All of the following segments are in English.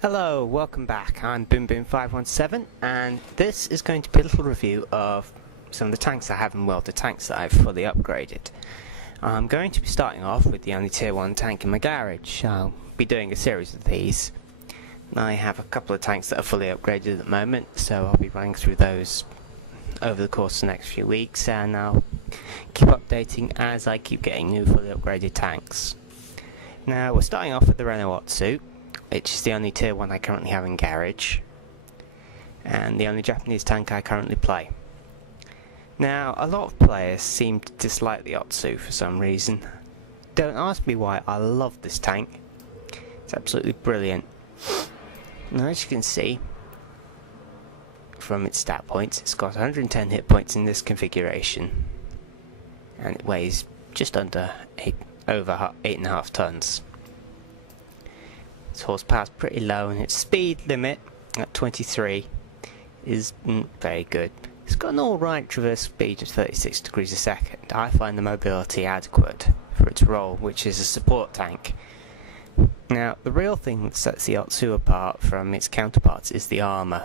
Hello, welcome back. I'm BoomBoom517 and this is going to be a little review of some of the tanks I have in World, the tanks that I've fully upgraded. I'm going to be starting off with the only tier 1 tank in my garage. I'll be doing a series of these. I have a couple of tanks that are fully upgraded at the moment, so I'll be running through those over the course of the next few weeks, and I'll keep updating as I keep getting new fully upgraded tanks. Now we're starting off with the Renault Otsu, which is the only tier 1 I currently have in garage, and the only Japanese tank I currently play. Now, a lot of players seem to dislike the Otsu for some reason. Don't ask me why, I love this tank. It's absolutely brilliant. Now, as you can see from its stat points, it's got 110 hit points in this configuration, and it weighs just under over 8.5 tons. Its horsepower is pretty low, and its speed limit at 23 is very good. It's got an alright traverse speed of 36 degrees a second. I find the mobility adequate for its role, which is a support tank. Now, the real thing that sets the Otsu apart from its counterparts is the armour.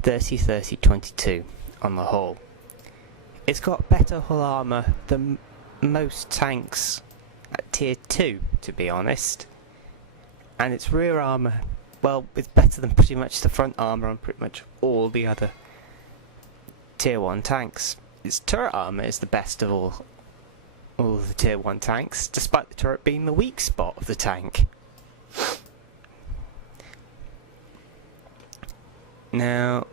30-30-22 on the hull. It's got better hull armour than most tanks at tier 2, to be honest. And its rear armour, well, it's better than pretty much the front armour on pretty much all the other tier 1 tanks. Its turret armour is the best of all of the tier 1 tanks, despite the turret being the weak spot of the tank. Now,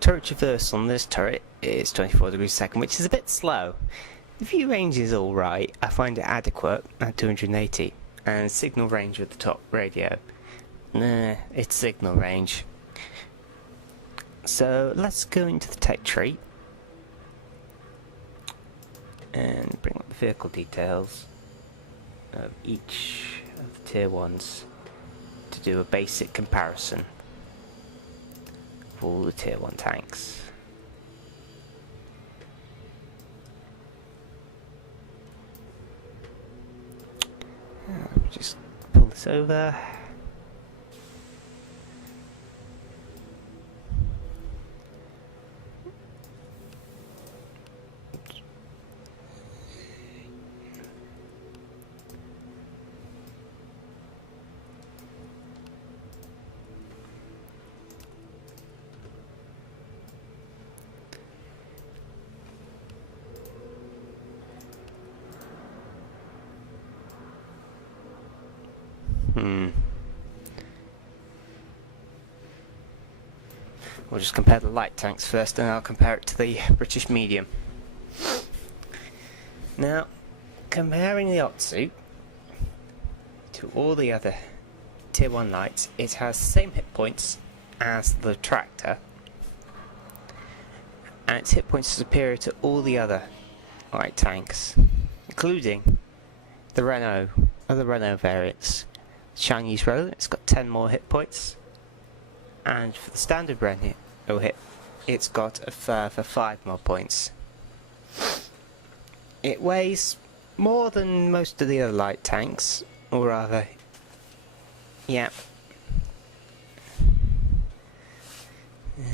turret traverse on this turret is 24 degrees a second, which is a bit slow. The view range is alright, I find it adequate at 280. And signal range with the top radio. Nah, it's signal range. So let's go into the tech tree and bring up the vehicle details of each of the tier 1s to do a basic comparison of all the tier 1 tanks. Just pull this over. We'll just compare the light tanks first, and I'll compare it to the British medium. Now, comparing the Otsu to all the other tier 1 lights, it has the same hit points as the Tractor, and its hit points are superior to all the other light tanks, including the other Renault variants. The Chinese Renault, it's got 10 more hit points, and for the standard Renault hit, it's got a further 5 more points. It weighs more than most of the other light tanks, or rather, yeah.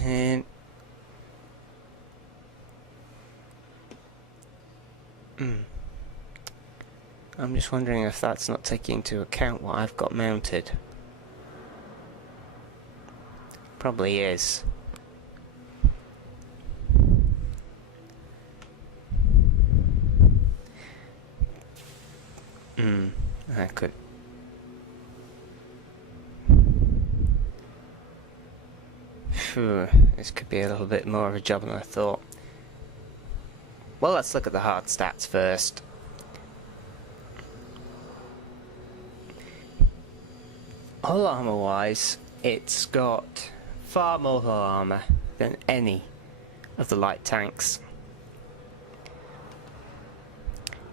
And I'm just wondering if that's not taking into account what I've got mounted. Probably is. I could. Phew, this could be a little bit more of a job than I thought. Well, let's look at the hard stats first. Hull armor wise, it's got far more hull armor than any of the light tanks.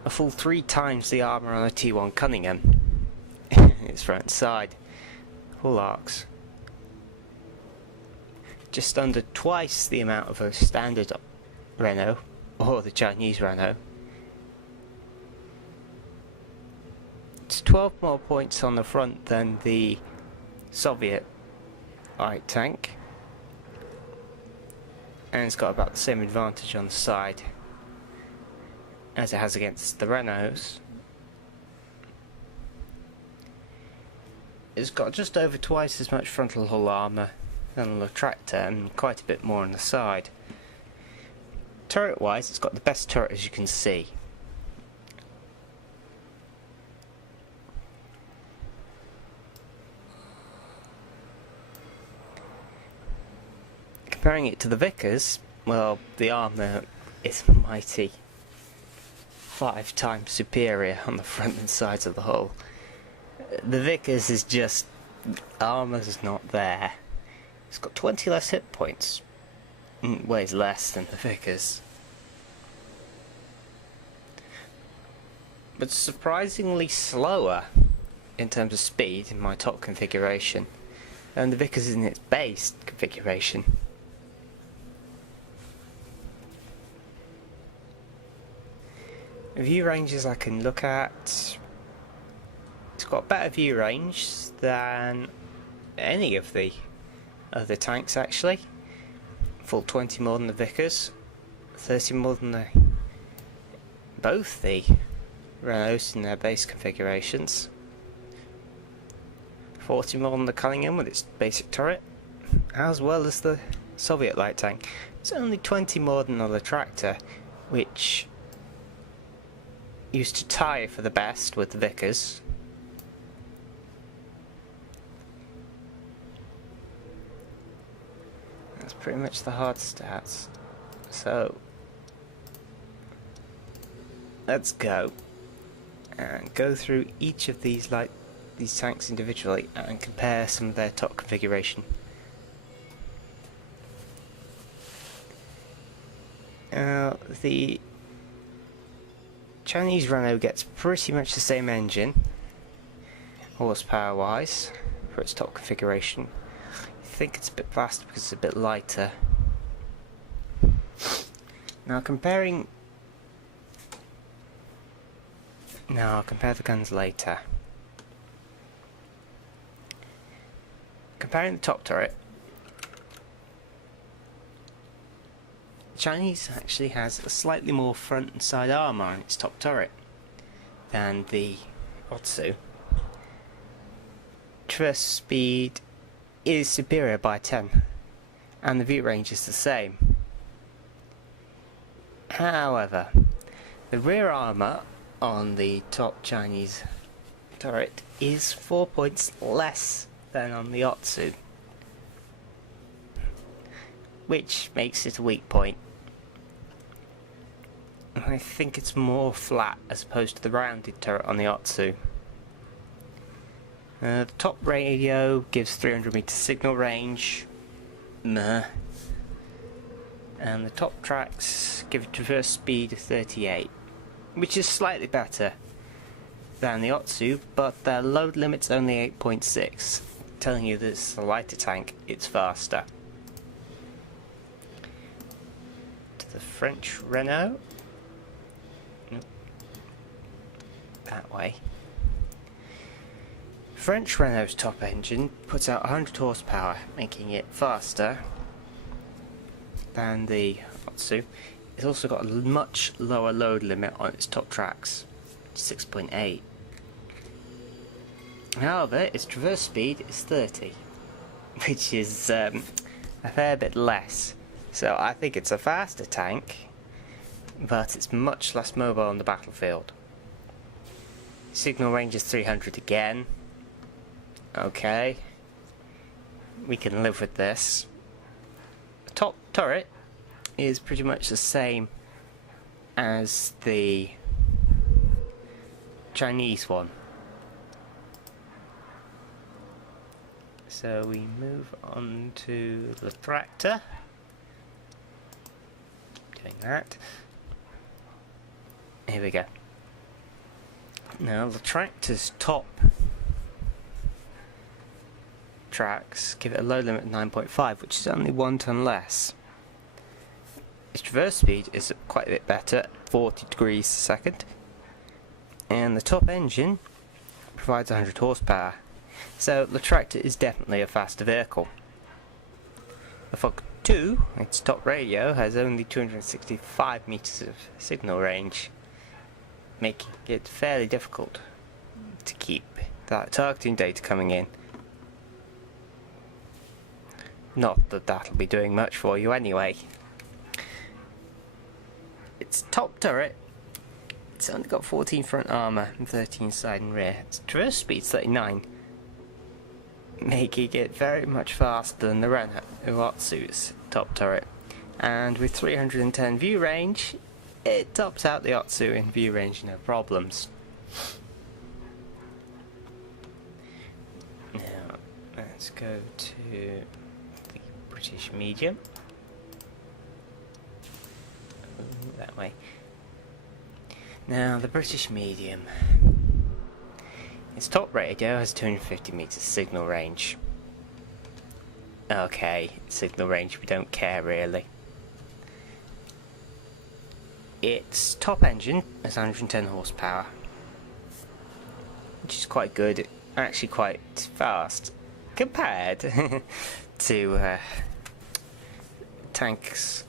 A full 3 times the armor on a T1 Cunningham in its front side. Hull arcs. Just under twice the amount of a standard Renault or the Chinese Renault. It's 12 more points on the front than the Soviet light tank, and it's got about the same advantage on the side as it has against the Renaults. It's got just over twice as much frontal hull armour than the tractor, and quite a bit more on the side. Turret wise, it's got the best turret, as you can see. Comparing it to the Vickers, well, the armour is mighty 5 times superior on the front and sides of the hull. The Vickers is just, armour's not there. It's got 20 less hit points. Weighs less than the Vickers. But surprisingly slower in terms of speed in my top configuration than the Vickers in its base configuration. View ranges I can look at. It's got better view range than any of the other tanks actually. Full 20 more than the Vickers, 30 more than both the Renaults in their base configurations, 40 more than the Cunningham with its basic turret, as well as the Soviet light tank. It's only 20 more than the tractor, which used to tie for the best with the Vickers. That's pretty much the hard stats. So let's go and go through each of these tanks individually and compare some of their top configuration. The Chinese Renault gets pretty much the same engine, horsepower wise, for its top configuration. I think it's a bit faster because it's a bit lighter. Now I'll compare the guns later. Comparing the top turret, the Chinese actually has a slightly more front and side armour on its top turret than the Otsu. Traverse speed is superior by 10, and the view range is the same. However, the rear armour on the top Chinese turret is 4 points less than on the Otsu, which makes it a weak point. I think it's more flat as opposed to the rounded turret on the Otsu. The top radio gives 300 meter signal range, and the top tracks give a traverse speed of 38, which is slightly better than the Otsu, but their load limit's only 8.6, telling you that it's a lighter tank, it's faster. To the French Renault. That way. French Renault's top engine puts out 100 horsepower, making it faster than the Otsu. It's also got a much lower load limit on its top tracks, 6.8. However, its traverse speed is 30, which is a fair bit less. So I think it's a faster tank, but it's much less mobile on the battlefield. Signal range is 300 again. Okay, we can live with this. The top turret is pretty much the same as the Chinese one. So we move on to the tractor. Doing that. Here we go. Now the tractor's top tracks give it a load limit of 9.5, which is only 1 ton less. Its traverse speed is quite a bit better, 40 degrees a second, and the top engine provides 100 horsepower, so the tractor is definitely a faster vehicle. The Fog 2, its top radio, has only 265 meters of signal range, making it fairly difficult to keep that targeting data coming in. Not that that'll be doing much for you anyway. Its top turret, it's only got 14 front armour and 13 side and rear. Its traverse speed's 39, making it very much faster than the Renault Otsu's top turret. And with 310 view range, it tops out the Otsu in view range, no problems. Now, let's go to the British medium. That way. Now, the British medium. Its top radio has 250 meters signal range. Okay, signal range, we don't care really. Its top engine has 110 horsepower, which is quite good, actually quite fast compared to tanks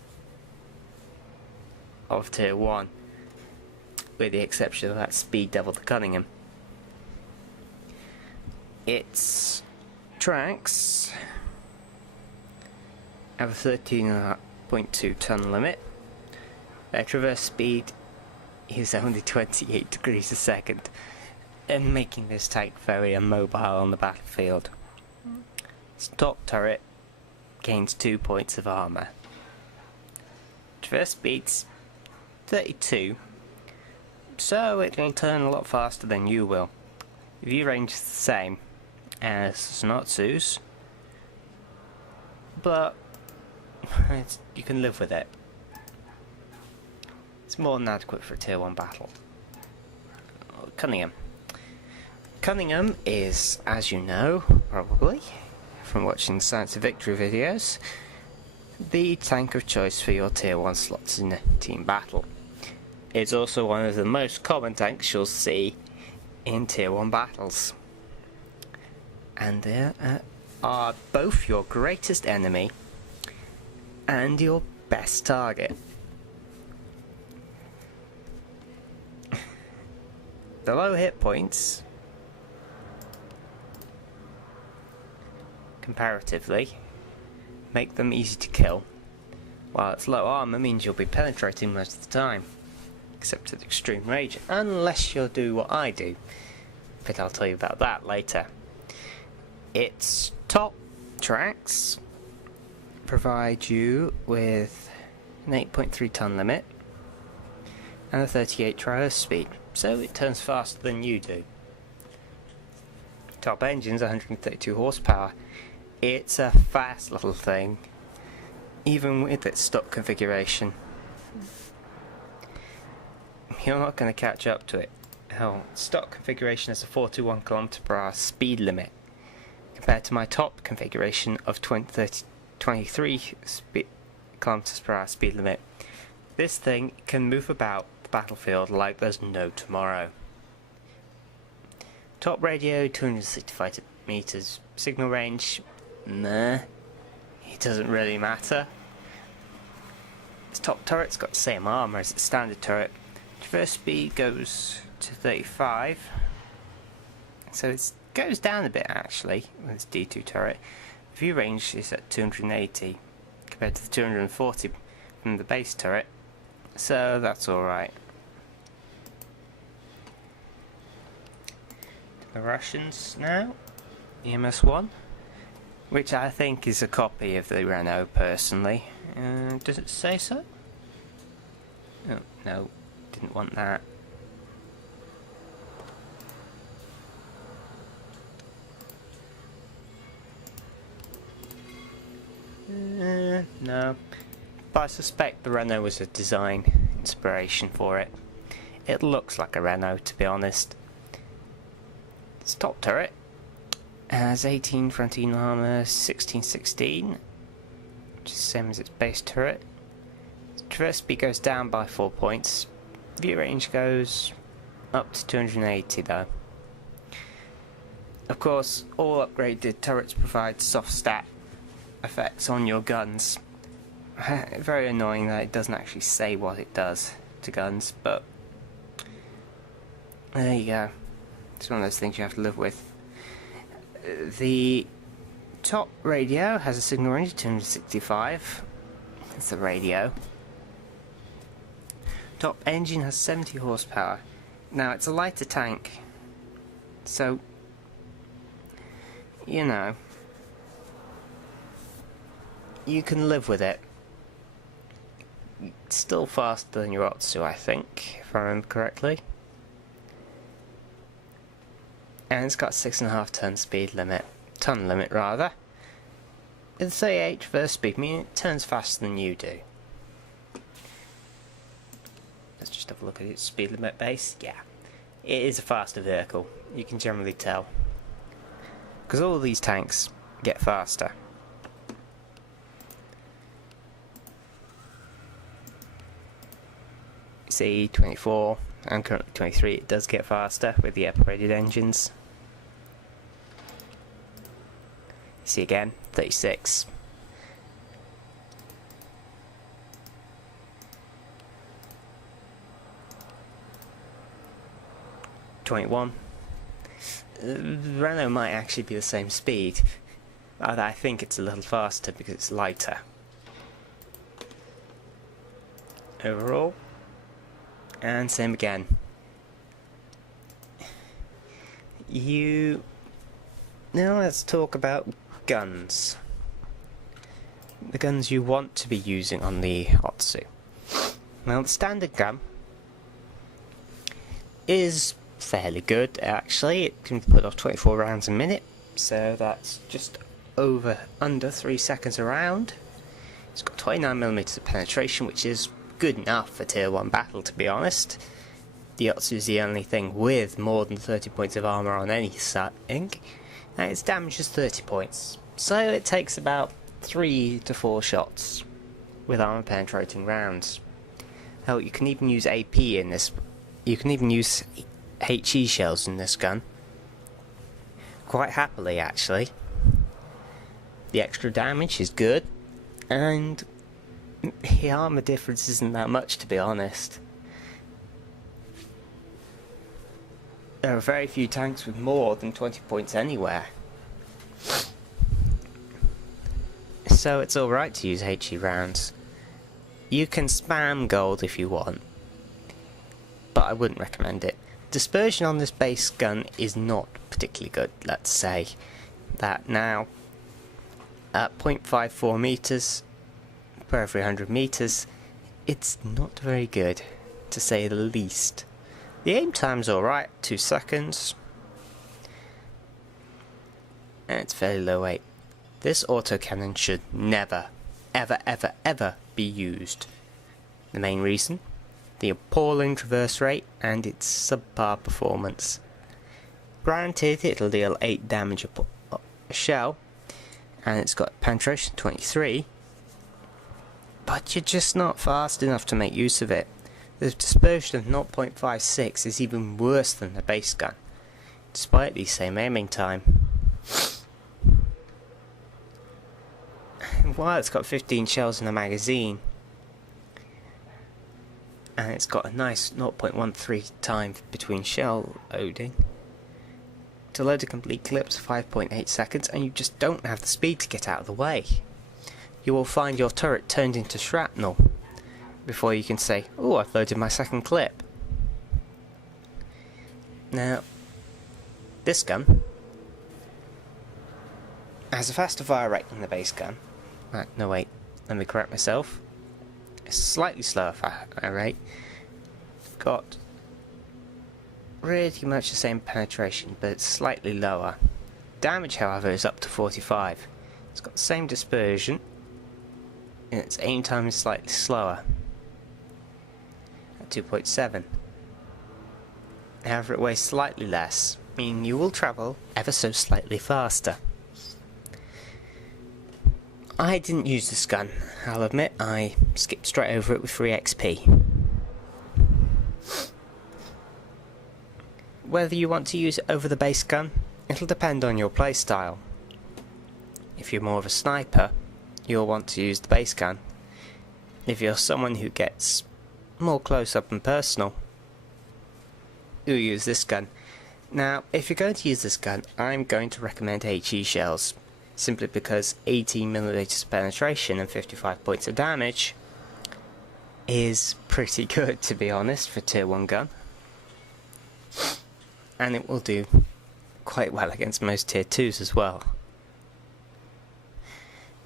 of tier 1, with the exception of that Speed Devil the Cunningham. Its tracks have a 13.2 ton limit. Their traverse speed is only 28 degrees a second, and making this tank very immobile on the battlefield. Its top turret gains 2 points of armour. Traverse speed's 32, so it'll turn a lot faster than you will. View range is the same as Otsu's, but you can live with it. It's more than adequate for a tier 1 battle. Cunningham. Cunningham is, as you know, probably, from watching Science of Victory videos, the tank of choice for your tier 1 slots in a team battle. It's also one of the most common tanks you'll see in tier 1 battles. And they are both your greatest enemy and your best target. The low hit points, comparatively, make them easy to kill, while its low armour means you'll be penetrating most of the time, except at extreme range, unless you'll do what I do, but I'll tell you about that later. Its top tracks provide you with an 8.3 ton limit and a 38 traverse speed, so it turns faster than you do. Top engine's 132 horsepower. It's a fast little thing, even with its stock configuration. You're not going to catch up to it. Hell, stock configuration has a 41 km/h speed limit, compared to my top configuration of 23 km/h speed limit. This thing can move about the battlefield like there's no tomorrow. Top radio, 265 meters. Signal range, nah, it doesn't really matter. Its top turret's got the same armour as its standard turret. Traverse speed goes to 35, so it goes down a bit actually with its D2 turret. View range is at 280 compared to the 240 from the base turret, so that's alright. The Russians now, EMS-1, which I think is a copy of the Renault personally. Does it say so? Oh, no, didn't want that. No, but I suspect the Renault was a design inspiration for it. It looks like a Renault, to be honest. Its top turret has 18 frontal armour, 1616, which is the same as its base turret. Its traverse speed goes down by 4 points. View range goes up to 280 though. Of course, all upgraded turrets provide soft stat effects on your guns. Very annoying that it doesn't actually say what it does to guns, but there you go. It's one of those things you have to live with. The top radio has a signal range of 265. That's the radio. Top engine has 70 horsepower. Now, it's a lighter tank, so, you know, you can live with it. It's still faster than your Otsu, I think, if I remember correctly. And it's got a 6.5 ton limit rather. It's 38 first speed, meaning it turns faster than you do. Let's just have a look at its speed limit base. Yeah, it is a faster vehicle, you can generally tell. Because all of these tanks get faster. See, 24, and currently 23, it does get faster with the upgraded engines. See again, 36. '21. Renault might actually be the same speed, but I think it's a little faster because it's lighter. Overall. And same again. Now let's talk about guns. The guns you want to be using on the Otsu. Now the standard gun is fairly good actually. It can put off 24 rounds a minute, so that's just under 3 seconds a round. It's got 29mm of penetration, which is good enough for tier 1 battle, to be honest. The Otsu is the only thing with more than 30 points of armour on any setting, and its damage is 30 points. So it takes about 3 to 4 shots with armour penetrating rounds. Hell, you can even use AP in this. You can even use HE shells in this gun. Quite happily, actually. The extra damage is good, and the armour difference isn't that much, to be honest. There are very few tanks with more than 20 points anywhere. So it's alright to use HE rounds. You can spam gold if you want, but I wouldn't recommend it. Dispersion on this base gun is not particularly good, let's say. That now, at 0.54 meters per every 100 meters, it's not very good, to say the least. The aim time's alright, 2 seconds, and it's fairly low weight. This autocannon should never, ever, ever, ever be used. The main reason? The appalling traverse rate and its subpar performance. Granted, it'll deal 8 damage a shell, and it's got penetration 23, but you're just not fast enough to make use of it. The dispersion of 0.56 is even worse than the base gun, despite the same aiming time. While it's got 15 shells in the magazine, and it's got a nice 0.13 time between shell loading, to load a complete clip's 5.8 seconds, and you just don't have the speed to get out of the way. You will find your turret turned into shrapnel before you can say, "Oh, I've loaded my second clip." Now, this gun has a faster fire rate than the base gun. No wait, let me correct myself. It's slightly slower fire rate. Got pretty much the same penetration, but it's slightly lower. Damage, however, is up to 45. It's got the same dispersion, and its aim time is slightly slower, at 2.7. However, it weighs slightly less, meaning you will travel ever so slightly faster. I didn't use this gun, I'll admit. I skipped straight over it with free XP. Whether you want to use it over the base gun it'll depend on your playstyle. If you're more of a sniper, you'll want to use the base gun. If you're someone who gets more close up and personal, you'll use this gun. Now, if you're going to use this gun, I'm going to recommend HE shells, simply because 18mm penetration and 55 points of damage is pretty good, to be honest, for tier 1 gun. And it will do quite well against most tier 2s as well.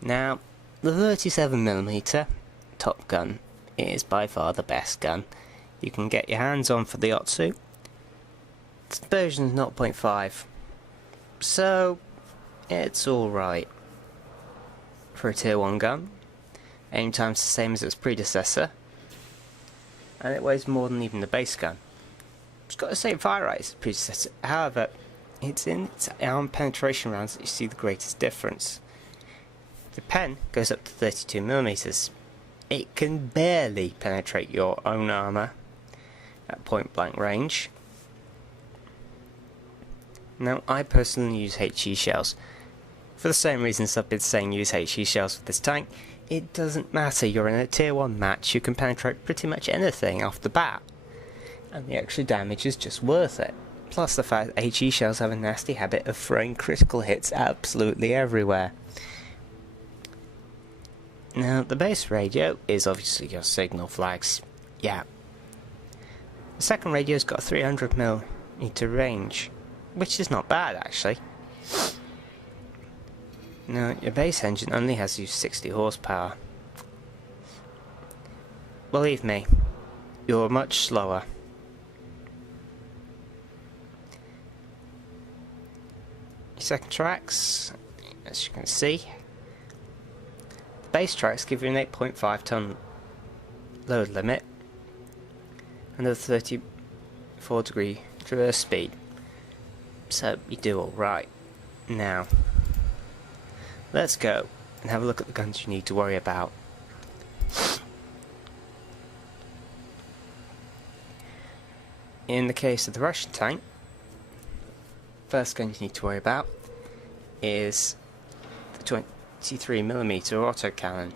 Now, the 37mm top gun is by far the best gun you can get your hands on for the Otsu. Its version is 0.5, so it's alright for a tier 1 gun. Aim time's the same as its predecessor, and it weighs more than even the base gun. It's got the same fire rate as its predecessor, however, it's in its arm penetration rounds that you see the greatest difference. The pen goes up to 32mm. It can barely penetrate your own armour at point blank range. Now, I personally use HE shells. For the same reasons I've been saying use HE shells with this tank, it doesn't matter, you're in a tier 1 match, you can penetrate pretty much anything off the bat. And the extra damage is just worth it. Plus the fact that HE shells have a nasty habit of throwing critical hits absolutely everywhere. Now, the base radio is obviously your signal flags. Yeah. The second radio's got a 300mm range, which is not bad actually. Now, your base engine only has used 60 horsepower. Believe me, you're much slower. Your second tracks, as you can see, the base tracks give you an 8.5 ton load limit and a 34° traverse speed. So you do alright. Now, let's go and have a look at the guns you need to worry about. In the case of the Russian tank, first gun you need to worry about is the 23mm autocannon.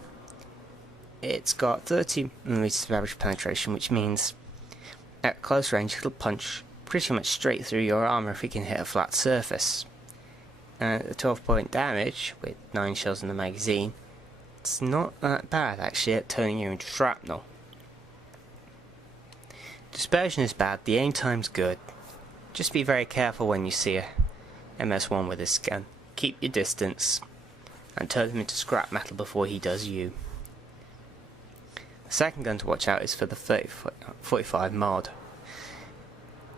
It's got 30mm of average penetration, which means at close range it'll punch pretty much straight through your armour if it can hit a flat surface. And at the 12-point damage, with 9 shells in the magazine, it's not that bad actually at turning you into shrapnel. Dispersion is bad, the aim time's good. Just be very careful when you see a MS1 with this gun. Keep your distance and turn him into scrap metal before he does you. The second gun to watch out is for the 45 mod.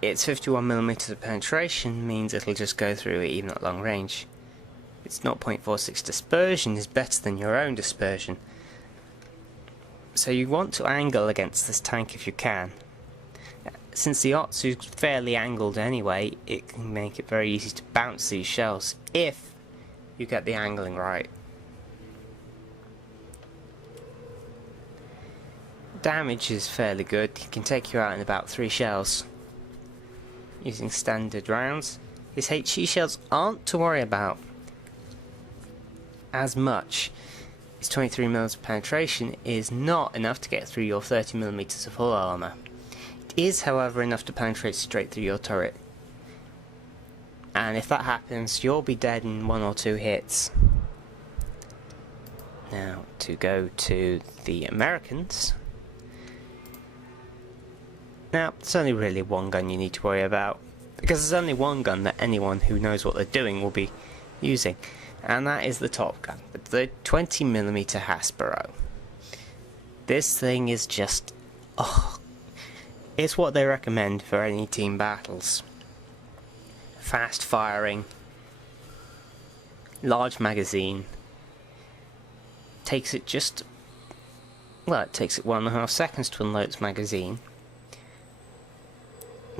Its 51mm of penetration means it'll just go through it even at long range. Its 0.46 dispersion is better than your own dispersion. So you want to angle against this tank if you can. Since the Otsu's fairly angled anyway, it can make it very easy to bounce these shells if you get the angling right. Damage is fairly good, it can take you out in about 3 shells using standard rounds. His HE shells aren't to worry about as much. His 23mm penetration is not enough to get through your 30mm of hull armour. It is, however, enough to penetrate straight through your turret. And if that happens, you'll be dead in 1 or 2 hits. Now, to go to the Americans. Now, it's only really one gun you need to worry about, because there's only one gun that anyone who knows what they're doing will be using, and that is the top gun, the 20mm Hasbro. This thing is just, it's what they recommend for any team battles. Fast firing, large magazine, takes it just, well, it takes it 1.5 seconds to unload its magazine.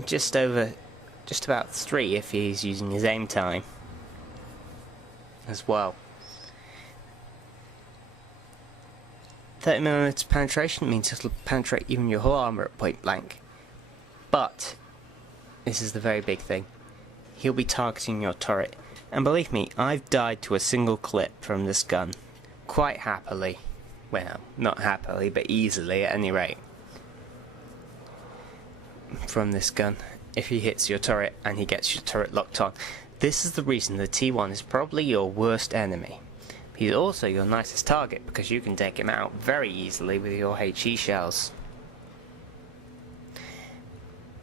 Just about 3 if he's using his aim time as well. 30mm penetration means it'll penetrate even your whole armour at point blank. But this is the very big thing. he'll be targeting your turret. And believe me, I've died to a single clip from this gun. Quite happily. Well, not happily, but easily at any rate. From this gun, if he hits your turret and he gets your turret locked on. This is the reason the T1 is probably your worst enemy. He's also your nicest target because you can take him out very easily with your HE shells.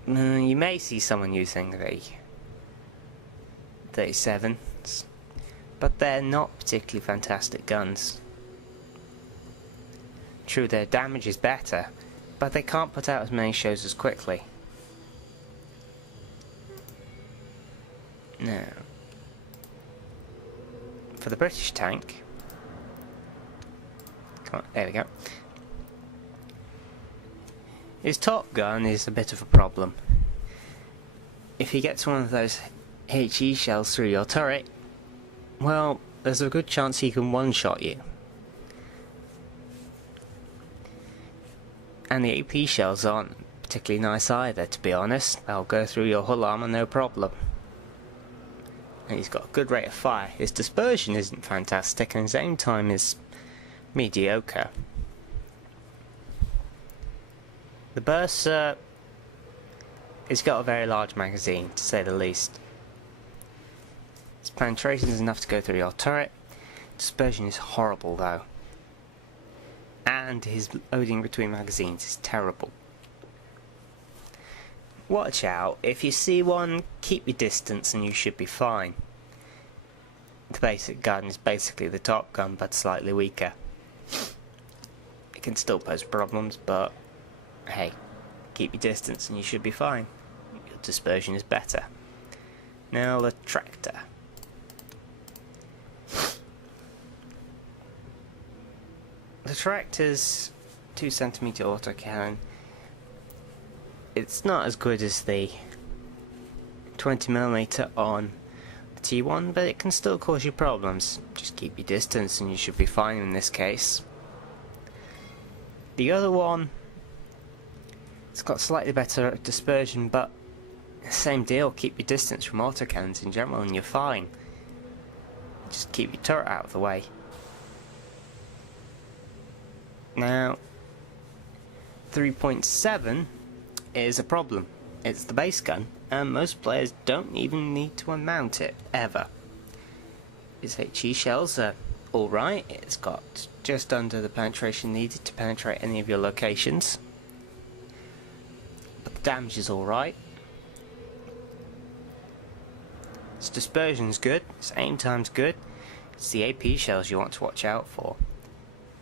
You may see someone using the 37s, but they're not particularly fantastic guns. True, their damage is better, but they can't put out as many shows as quickly. Now, for the British tank, come on, there we go. His top gun is a bit of a problem. If he gets one of those HE shells through your turret, well, there's a good chance he can one-shot you. And the AP shells aren't particularly nice either, to be honest. They'll go through your hull armor no problem. And he's got a good rate of fire. His dispersion isn't fantastic and his aim time is mediocre. The Bursa, it's got a very large magazine, to say the least. Its penetration is enough to go through your turret. Dispersion is horrible though. And his loading between magazines is terrible. Watch out, if you see one, keep your distance and you should be fine. The basic gun is basically the top gun but slightly weaker. It can still pose problems, but hey, keep your distance and you should be fine. Your dispersion is better. Now the tractor. The tractor's 2cm autocannon. It's not as good as the 20mm on the T1, but it can still cause you problems. Just keep your distance and you should be fine in this case. The other one, it's got slightly better dispersion, but same deal, keep your distance from autocannons in general and you're fine. Just keep your turret out of the way. Now, 3.7 is a problem. It's the base gun, and most players don't even need to unmount it, ever. Its HE shells are alright, it's got just under the penetration needed to penetrate any of your locations. But the damage is alright. Its dispersion's good, its aim time's good. It's the AP shells you want to watch out for.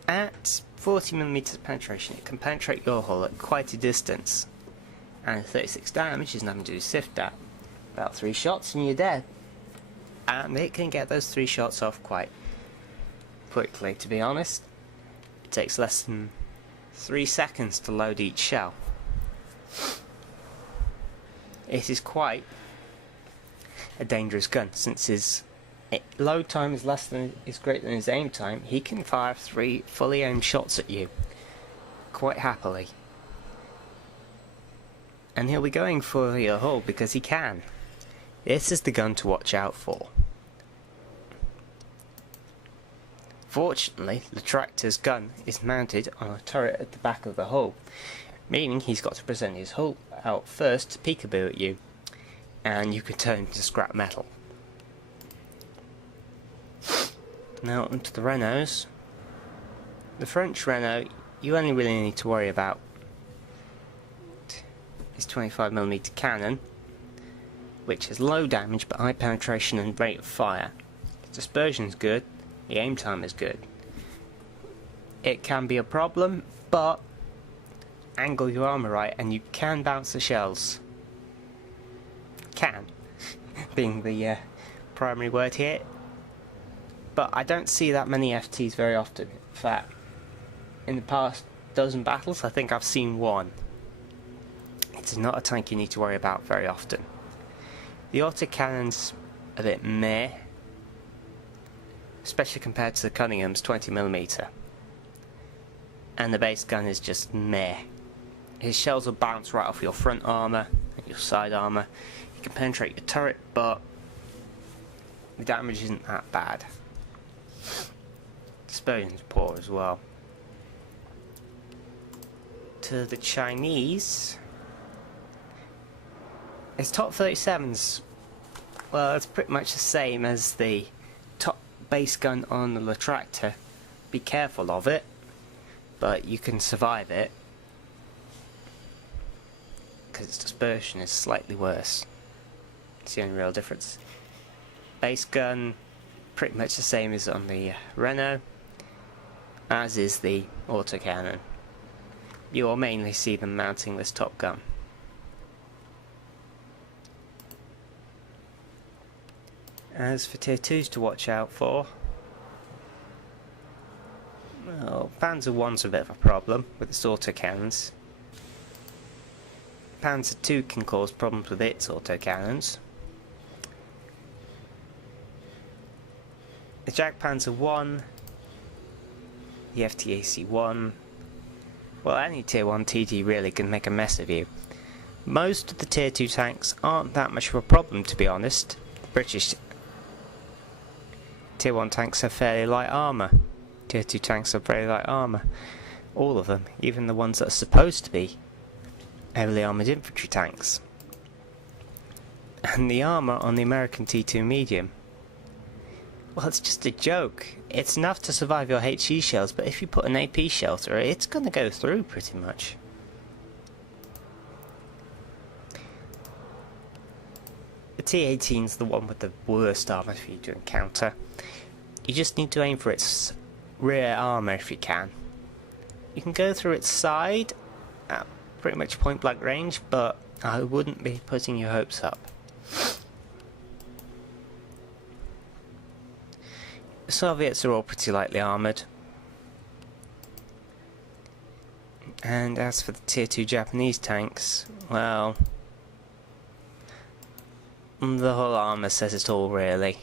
At 40mm penetration, it can penetrate your hull at quite a distance. And 36 damage is nothing to sift at. About 3 shots and you're dead. And it can get those 3 shots off quite quickly, to be honest. It takes less than 3 seconds to load each shell. It is quite a dangerous gun, since his load time is greater than his aim time. He can fire 3 fully aimed shots at you quite happily. And he'll be going for your hull because he can. This is the gun to watch out for. Fortunately, the tractor's gun is mounted on a turret at the back of the hull, meaning he's got to present his hull out first to peekaboo at you, and you can turn him to scrap metal. Now onto the Renaults. The French Renault, you only really need to worry about his 25mm cannon, which has low damage but high penetration and rate of fire. Its dispersion is good, the aim time is good. It can be a problem, but angle your armor right and you can bounce the shells. Can, being the primary word here. But I don't see that many FTs very often. In fact, in the past dozen battles, I think I've seen one. It's not a tank you need to worry about very often. The autocannon's a bit meh, especially compared to the Cunningham's 20mm. And the base gun is just meh. His shells will bounce right off your front armour and your side armour. You You can penetrate your turret, but the damage isn't that bad. Dispersion's poor as well. To the Chinese, its top 37's, well, it's pretty much the same as the top base gun on the Latractor. Be careful of it, but you can survive it because its dispersion is slightly worse. It's the only real difference. Base gun, pretty much the same as on the Renault, as is the autocannon. You will mainly see them mounting this top gun. As for tier 2s to watch out for, well, Panzer 1's a bit of a problem with its autocannons. Panzer 2 can cause problems with its autocannons. The Jagdpanzer 1, the FTAC 1, well, any tier 1 TT really can make a mess of you. Most of the tier 2 tanks aren't that much of a problem, to be honest. British tier 1 tanks have fairly light armour. Tier 2 tanks have very light armour. All of them, even the ones that are supposed to be heavily armoured infantry tanks. And the armour on the American T2 medium, well, it's just a joke. It's enough to survive your HE shells, but if you put an AP shell through it, it's going to go through pretty much. The T18's the one with the worst armour for you to encounter. You just need to aim for its rear armour if you can. You can go through its side at pretty much point blank range, but I wouldn't be putting your hopes up. The Soviets are all pretty lightly armoured. And as for the tier 2 Japanese tanks, well, the whole armour says it all really.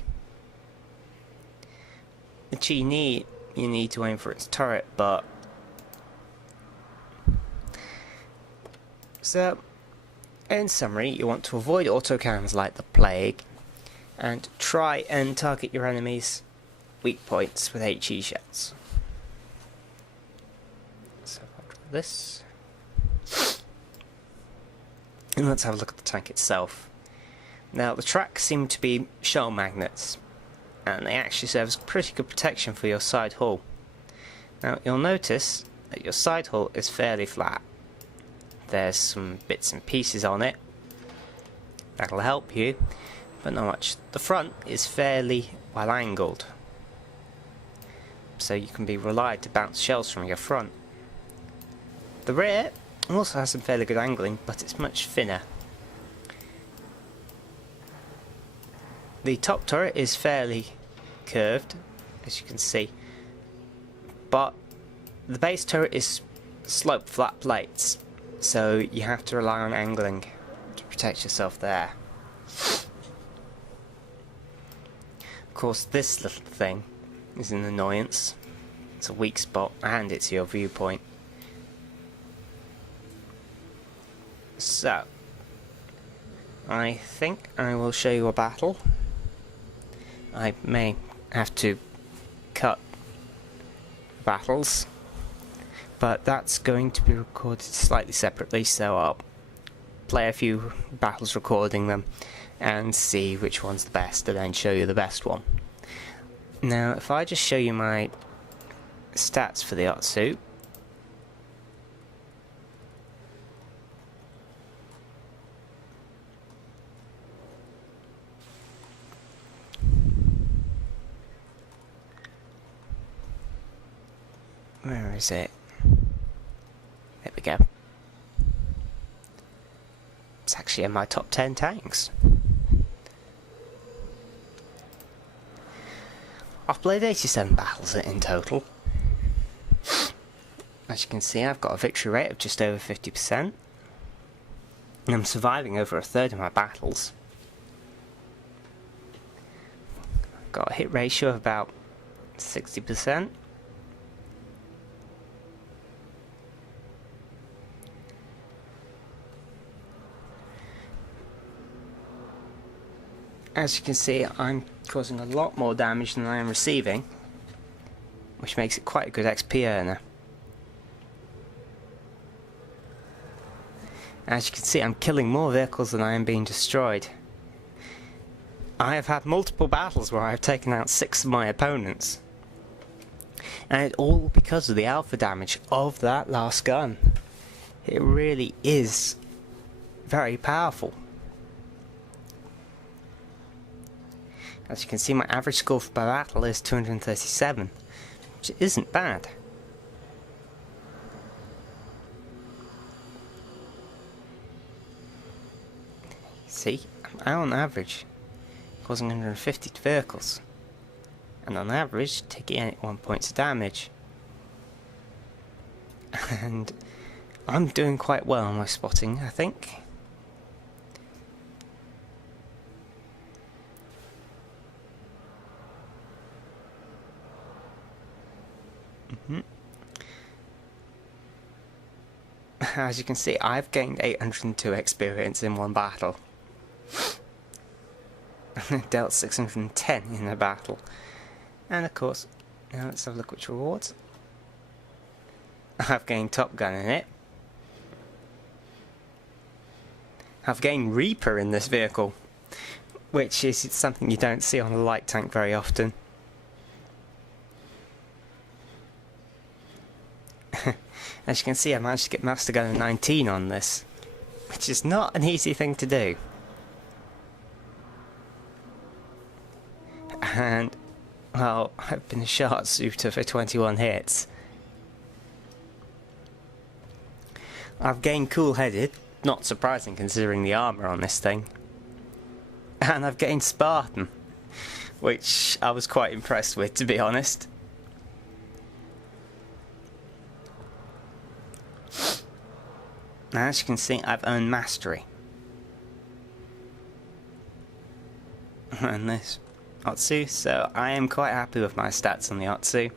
The Chi-Ni, you need to aim for its turret, but so, in summary, you want to avoid autocannons like the plague, and try and target your enemies' weak points with HE shells. So I'll draw this. And let's have a look at the tank itself. Now, the tracks seem to be shell magnets, and they actually serve as pretty good protection for your side hull. Now, you'll notice that your side hull is fairly flat. There's some bits and pieces on it that'll help you, but not much. The front is fairly well angled, so you can be relied to bounce shells from your front. The rear also has some fairly good angling, but it's much thinner. The top turret is fairly curved, as you can see, but the base turret is sloped flat plates, so you have to rely on angling to protect yourself there. Of course, this little thing is an annoyance. It's a weak spot, and it's your viewpoint. So, I think I will show you a battle. I may have to cut battles, but that's going to be recorded slightly separately, so I'll play a few battles recording them and see which one's the best, and then show you the best one. Now, if I just show you my stats for the Otsu, where is it? There we go. It's actually in my top 10 tanks. I've played 87 battles in total. As you can see, I've got a victory rate of just over 50%. And I'm surviving over a third of my battles. I've got a hit ratio of about 60%. As you can see, I'm causing a lot more damage than I am receiving, which makes it quite a good XP earner. As you can see, I'm killing more vehicles than I am being destroyed. I have had multiple battles where I have taken out 6 of my opponents. And it's all because of the alpha damage of that last gun. It really is very powerful. As you can see, my average score per battle is 237, which isn't bad. See, I'm on average causing 150 vehicles, and on average taking 81 points of damage. And I'm doing quite well on my spotting, I think. As you can see, I've gained 802 experience in one battle. Dealt 610 in a battle. And of course, now let's have a look which rewards. I've gained Top Gun in it. I've gained Reaper in this vehicle, which is something you don't see on a light tank very often. As you can see, I managed to get Master Gunner 19 on this, which is not an easy thing to do. And, well, I've been shot shooter for 21 hits. I've gained Cool-Headed, not surprising considering the armour on this thing. And I've gained Spartan, which I was quite impressed with, to be honest. Now, as you can see, I've earned Mastery. And this Otsu, so I am quite happy with my stats on the Otsu.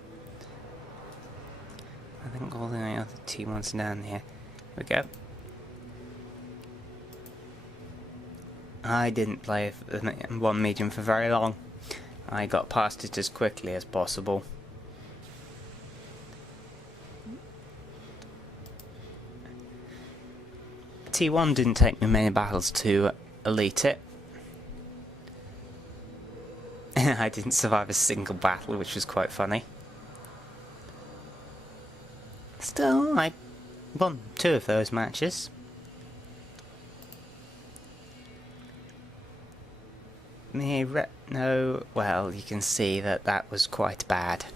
I think all the other T1s are down here. Here we go. I didn't play one medium for very long. I got past it as quickly as possible. T1 didn't take me many battles to elite it. I didn't survive a single battle, which was quite funny. Still, I won 2 of those matches. No, well, you can see that that was quite bad,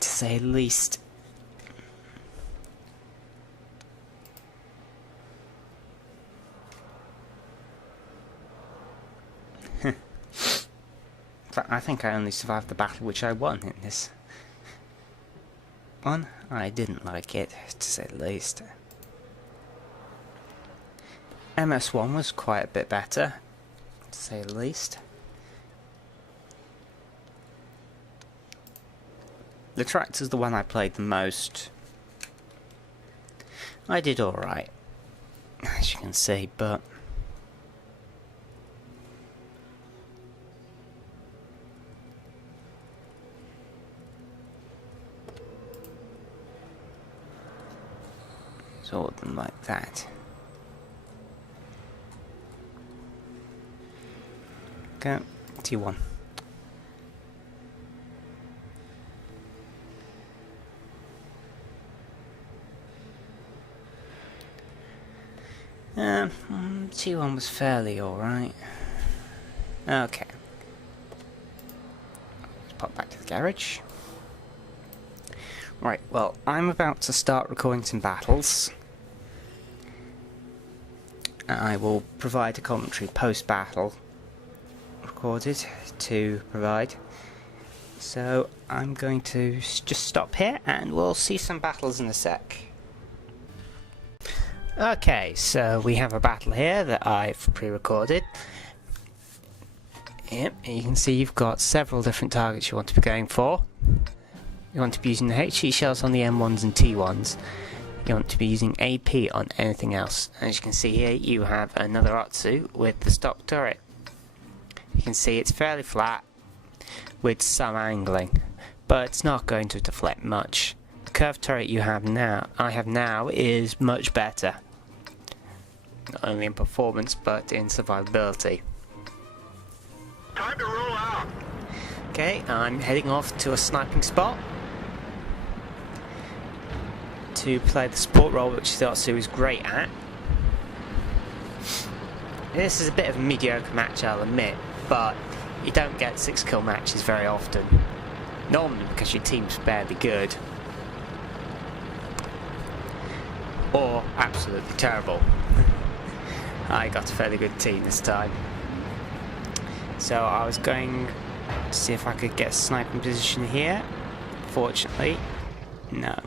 to say the least. I think I only survived the battle which I won in this one. I didn't like it, to say the least. MS1 was quite a bit better, to say the least. The Tractor's the one I played the most. I did alright, as you can see, but sort of like that. Go T1. T1 was fairly alright. Okay. Let's pop back to the garage. Right, well, I'm about to start recording some battles. I will provide a commentary post-battle recorded to provide. So I'm going to just stop here and we'll see some battles in a sec. Okay, so we have a battle here that I've pre-recorded. Yep, you can see you've got several different targets you want to be going for. You want to be using the HE shells on the M1s and T1s. You want to be using AP on anything else. As you can see here, you have another Otsu with the stock turret. You can see it's fairly flat with some angling, but it's not going to deflect much. The curved turret I have now is much better, not only in performance but in survivability. Time to roll out. Okay, I'm heading off to a sniping spot to play the support role, which Otsu is great at. This is a bit of a mediocre match, I'll admit, but you don't get 6 kill matches very often. Normally because your team's fairly good, or absolutely terrible. I got a fairly good team this time. So I was going to see if I could get a sniping position here. Fortunately, no.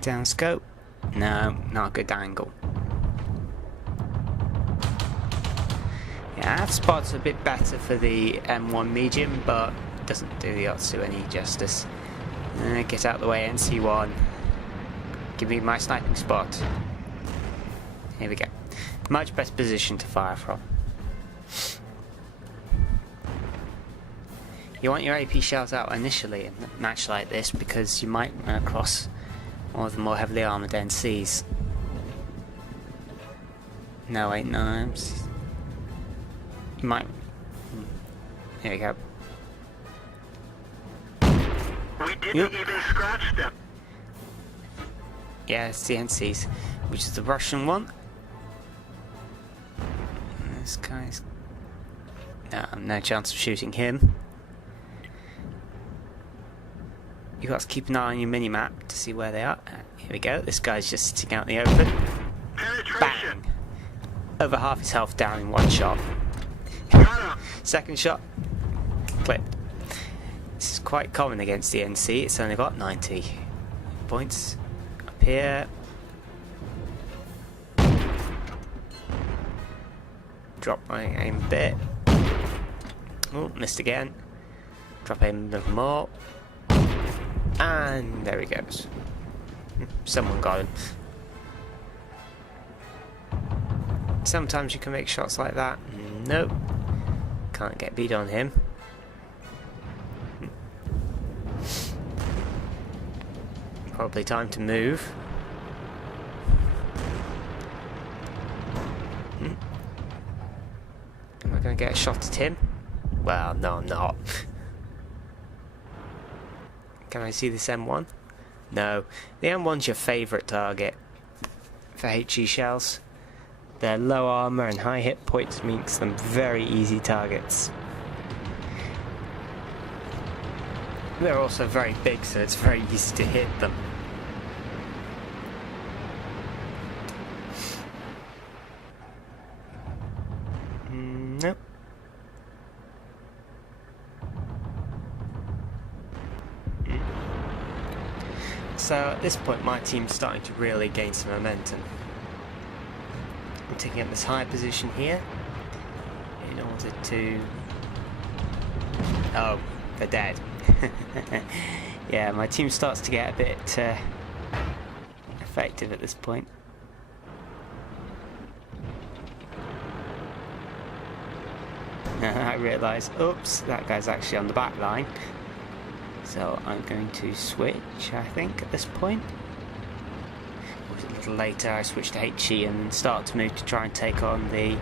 Down scope? No, not a good angle. Yeah, F-spot's a bit better for the M1 medium, but doesn't do the Otsu any justice. Get out of the way, NC1. Give me my sniping spot. Here we go. Much better position to fire from. You want your AP shells out initially in a match like this because you might run across one of the more heavily armoured NCs. No, wait, no. You might. Here we go. We didn't even scratch them. Yeah, it's the NCs, which is the Russian one. This guy's. No chance of shooting him. You got to keep an eye on your mini-map to see where they are. Here we go. This guy's just sitting out in the open. Penetration. Bang! Over half his health down in one shot. Got him. Second shot. Clipped. This is quite common against the NC. It's only got 90 points. Up here. Drop my aim a bit. Oh, missed again. Drop aim a little more. And there he goes. Someone got him. Sometimes you can make shots like that. Nope. Can't get beat on him. Probably time to move. Am I going to get a shot at him? Well, no, I'm not. Can I see this M1? No. The M1's your favourite target for HE shells. Their low armour and high hit points makes them very easy targets. They're also very big, so it's very easy to hit them. Nope. So at this point my team's starting to really gain some momentum. I'm taking up this high position here in order to... Oh, they're dead. Yeah, my team starts to get a bit effective at this point. I realise, oops, that guy's actually on the back line. So I'm going to switch, I think, at this point. Or was it a little later? I switched to HE and start to move to try and take on the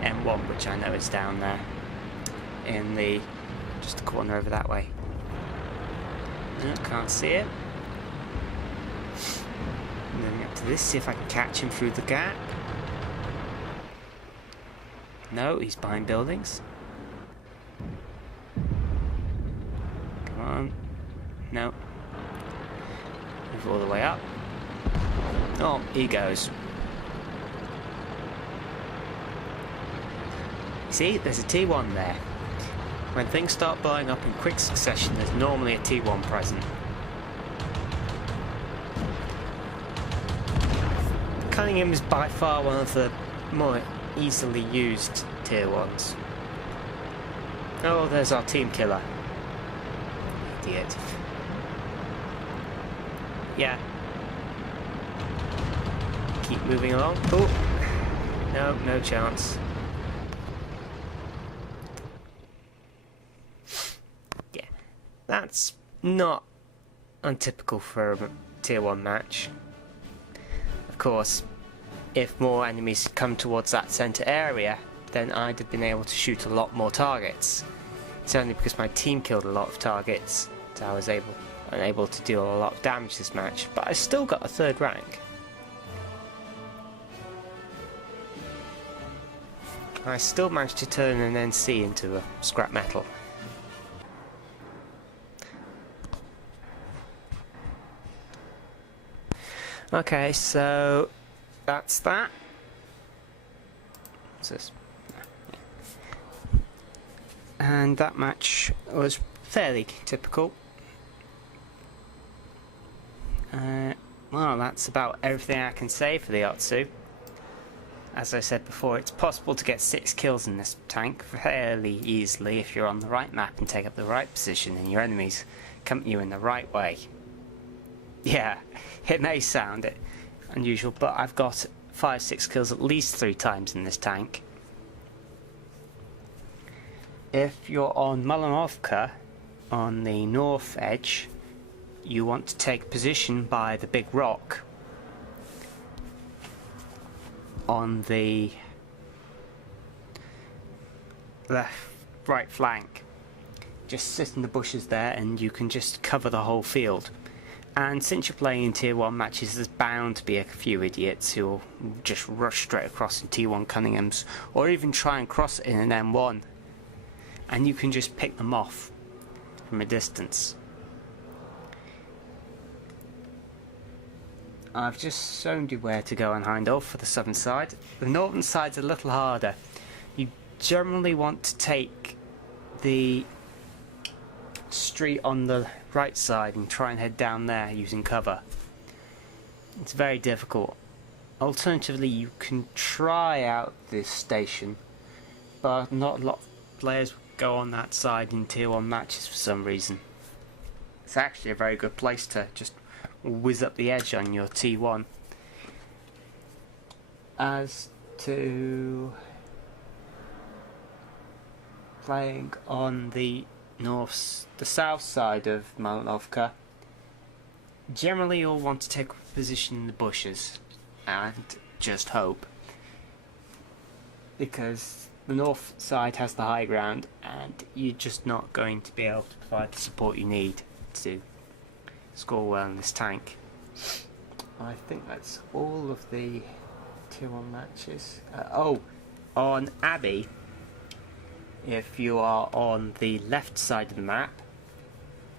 M1, which I know is down there in the just a corner over that way. No, can't see it. Moving up to this, see if I can catch him through the gap. No, he's behind buildings. Come on. No. Move all the way up. Oh, he goes. See, there's a T1 there. When things start blowing up in quick succession, there's normally a T1 present. Cunningham is by far one of the more easily used tier 1s. Oh, there's our team killer. Idiot. Yeah. keep moving along. Oh, no, no chance. Yeah, that's not untypical for a tier 1 match. Of course, if more enemies come towards that centre area, then I'd have been able to shoot a lot more targets. It's only because my team killed a lot of targets that I was unable to deal a lot of damage this match, but I still got a 3rd rank. I still managed to turn an NC into a scrap metal. Okay, so that's that. What's this? And that match was fairly typical. Well, that's about everything I can say for the Otsu. As I said before, it's possible to get 6 kills in this tank fairly easily if you're on the right map and take up the right position and your enemies come at you in the right way. Yeah, it may sound unusual, but I've got 5-6 kills at least 3 times in this tank. If you're on Malinovka, on the north edge, you want to take position by the big rock on the right flank. Just sit in the bushes there and you can just cover the whole field. And since you're playing in tier 1 matches, there's bound to be a few idiots who'll just rush straight across in tier 1 Cunninghams, or even try and cross it in an M1, and you can just pick them off from a distance. I've just shown you where to go on Heindorf for the southern side. The northern side's a little harder. You generally want to take the street on the right side and try and head down there using cover. It's very difficult. Alternatively, you can try out this station, but not a lot of players go on that side in tier 1 matches for some reason. It's actually a very good place to just whiz up the edge on your T1. As to playing on the south side of Malinovka, generally you'll want to take a position in the bushes and just hope, because the north side has the high ground and you're just not going to be able to provide the support you need to score well in this tank. I think that's all of the tier 1 matches. On Abbey, if you are on the left side of the map,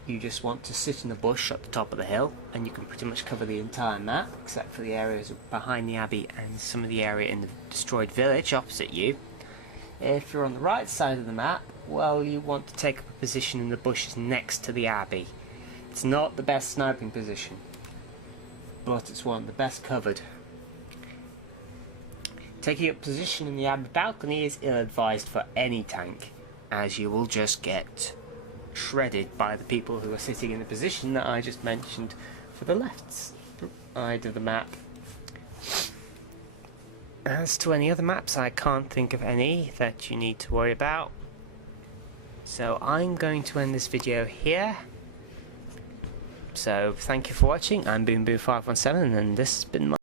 you just want to sit in the bush at the top of the hill and you can pretty much cover the entire map except for the areas behind the Abbey and some of the area in the destroyed village opposite you. If you're on the right side of the map, well, you want to take up a position in the bushes next to the Abbey. It's not the best sniping position, but it's one of the best covered. Taking up position in the Abbey balcony is ill-advised for any tank, as you will just get shredded by the people who are sitting in the position that I just mentioned for the left side of the map. As to any other maps, I can't think of any that you need to worry about. So I'm going to end this video here. So thank you for watching. I'm BoomBoom517 and this has been my